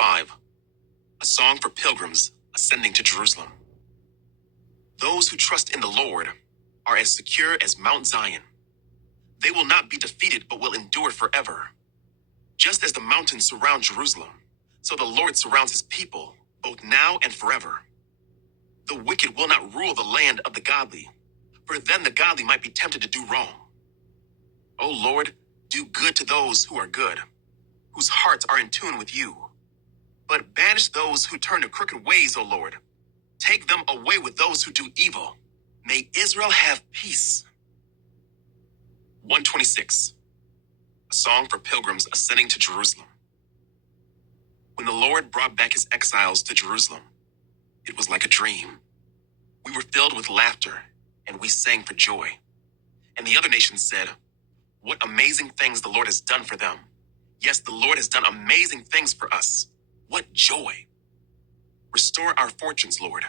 5. A song for pilgrims ascending to Jerusalem. Those who trust in the Lord are as secure as Mount Zion. They will not be defeated but will endure forever. Just as the mountains surround Jerusalem, so the Lord surrounds his people, both now and forever. The wicked will not rule the land of the godly, for then the godly might be tempted to do wrong. O Lord, do good to those who are good, whose hearts are in tune with you. But banish those who turn to crooked ways, O Lord. Take them away with those who do evil. May Israel have peace. 126. A song for pilgrims ascending to Jerusalem. When the Lord brought back his exiles to Jerusalem, it was like a dream. We were filled with laughter, and we sang for joy. And the other nations said, "What amazing things the Lord has done for them. Yes, the Lord has done amazing things for us. What joy! Restore our fortunes, Lord,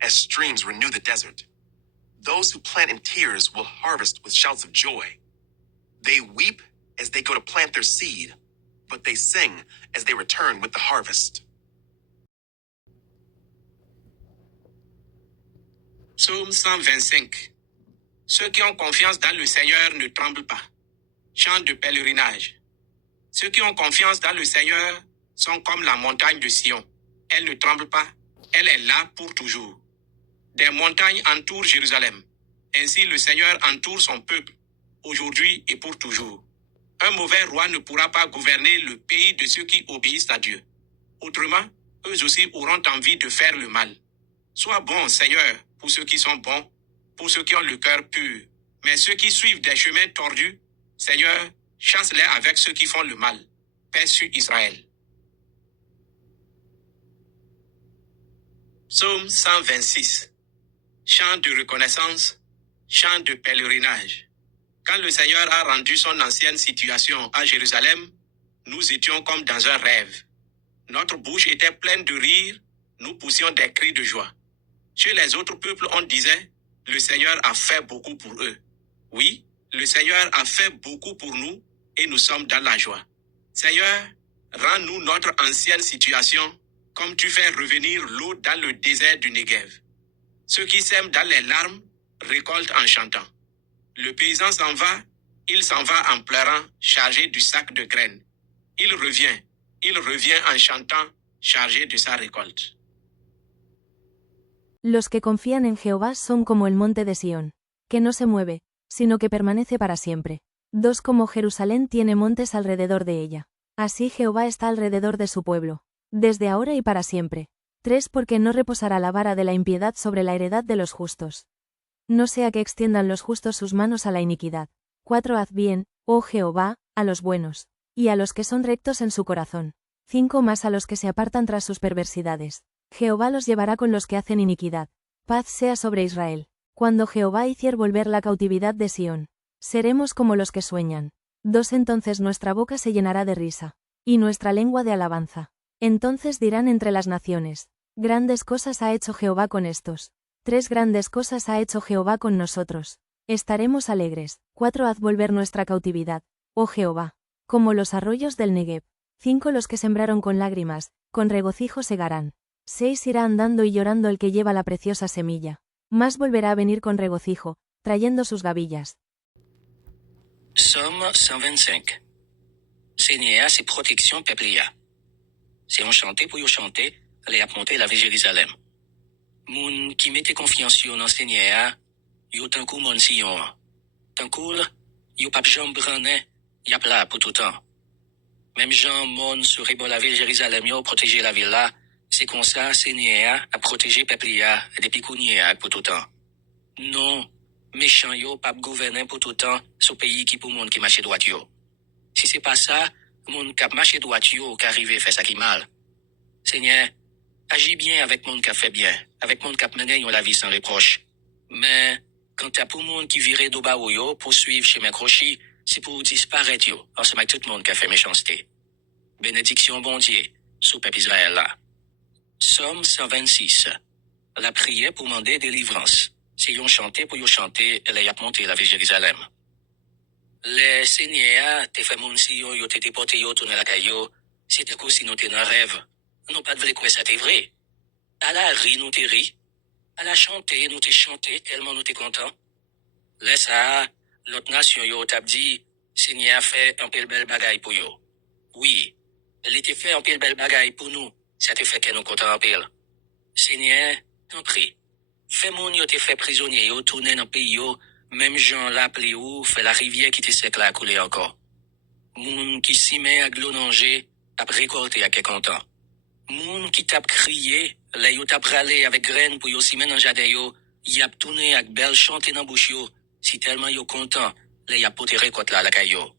as streams renew the desert. Those who plant in tears will harvest with shouts of joy. They weep as they go to plant their seed, but they sing as they return with the harvest." Psaume 125. Ceux qui ont confiance dans le Seigneur ne tremblent pas. Chant de pèlerinage. Ceux qui ont confiance dans le Seigneur sont comme la montagne de Sion. Elle ne tremble pas, elle est là pour toujours. Des montagnes entourent Jérusalem. Ainsi le Seigneur entoure son peuple, aujourd'hui et pour toujours. Un mauvais roi ne pourra pas gouverner le pays de ceux qui obéissent à Dieu. Autrement, eux aussi auront envie de faire le mal. Sois bon, Seigneur, pour ceux qui sont bons, pour ceux qui ont le cœur pur. Mais ceux qui suivent des chemins tordus, Seigneur, chasse-les avec ceux qui font le mal. Paix sur Israël. Psaume 126. Chant de reconnaissance, chant de pèlerinage. Quand le Seigneur a rendu son ancienne situation à Jérusalem, nous étions comme dans un rêve. Notre bouche était pleine de rire, nous poussions des cris de joie. Chez les autres peuples, on disait, le Seigneur a fait beaucoup pour eux. Oui, le Seigneur a fait beaucoup pour nous et nous sommes dans la joie. Seigneur, rends-nous notre ancienne situation comme tu fais revenir l'eau dans le désert du Negev. Ceux qui sèment dans les larmes récoltent en chantant. Le paysan s'en va en pleurant, chargé du sac de graines. Il revient en chantant, chargé de sa récolte. Los que confían en Jehová son como el monte de Sión, que no se mueve, sino que permanece para siempre. 2 Como Jerusalén tiene montes alrededor de ella. Así Jehová está alrededor de su pueblo, desde ahora y para siempre. 3 Porque no reposará la vara de la impiedad sobre la heredad de los justos. No sea que extiendan los justos sus manos a la iniquidad. 4 Haz bien, oh Jehová, a los buenos, y a los que son rectos en su corazón. 5 Más a los que se apartan tras sus perversidades. Jehová los llevará con los que hacen iniquidad. Paz sea sobre Israel. Cuando Jehová hicier volver la cautividad de Sión, seremos como los que sueñan. 2 Entonces nuestra boca se llenará de risa, y nuestra lengua de alabanza. Entonces dirán entre las naciones, grandes cosas ha hecho Jehová con estos. 3 Grandes cosas ha hecho Jehová con nosotros. Estaremos alegres. 4 Haz volver nuestra cautividad, oh Jehová, como los arroyos del Negev. 5 Los que sembraron con lágrimas, con regocijo segarán. 6 Irá andando y llorando el que lleva la preciosa semilla. Más volverá a venir con regocijo, trayendo sus gavillas. Psaume 125. Seigneur, c'est protection peuple. C'est on chanter pour yo chanter, les a monter la vie Jérusalem. Moun qui mette confiance yo dans Seigneur, yo tant kou mon Sion. Tant kou yo pas jambe brané, y a là pour tout temps. Même Jean mon sur la ville Jérusalem yo protéger la ville là. C'est comme ça, Seigneur a protégé peuple depuis qu'on y est pour tout temps. Non, méchant yo pas gouverner pour tout temps ce pays qui pour monde qui marche droit yo. Si c'est pas ça, monde qui marche droit yo qui arrive faire ça qui mal. Seigneur, agis bien avec monde qui fait bien, avec monde qui mener la vie sans reproche. Mais quand t'as pour monde qui virait d'au bas yo pour suivre chemin crochi, c'est pour disparaître yo, ensemble avec tout le monde qui a fait méchanceté. Bénédiction bon Dieu, sous peuple Israël là. Psaume 126. La prière pour demander délivrance. Si yon chanté pour yon chanter, elle a monté la ville Jérusalem. Les Seigneurs te fait mon si yon te déporté yo tourner la caillou, c'était comme si nous t'es dans rêve. nous pas de vrai quoi ça t'est vrai. À la ri, nous t'es ri. À la chanter, nous t'es chanté, tellement nous t'es content. Laisse ça, l'autre nation yo t'a dit, Seigneur a fait un peu bel bagaille pour yo. Oui, elle était fait un peu bel bagaille pour nous, ça te fait que nous content en pile. Seigneur, t'en prie. Fais mon yo te fait prisonnier yo, tourner dans le pays yo, même Jean l'appelé ou, fait la rivière qui te sec là à couler encore. Moun qui s'y met à glonanger, t'a récolté à quel content. Moun qui t'a crié, là yo t'a râlé avec graines pour yo s'y mettre dans jardin yo, y a tourné avec belle chanté dans bouche yo, si tellement yo content, là y a poté récolte là la caillou.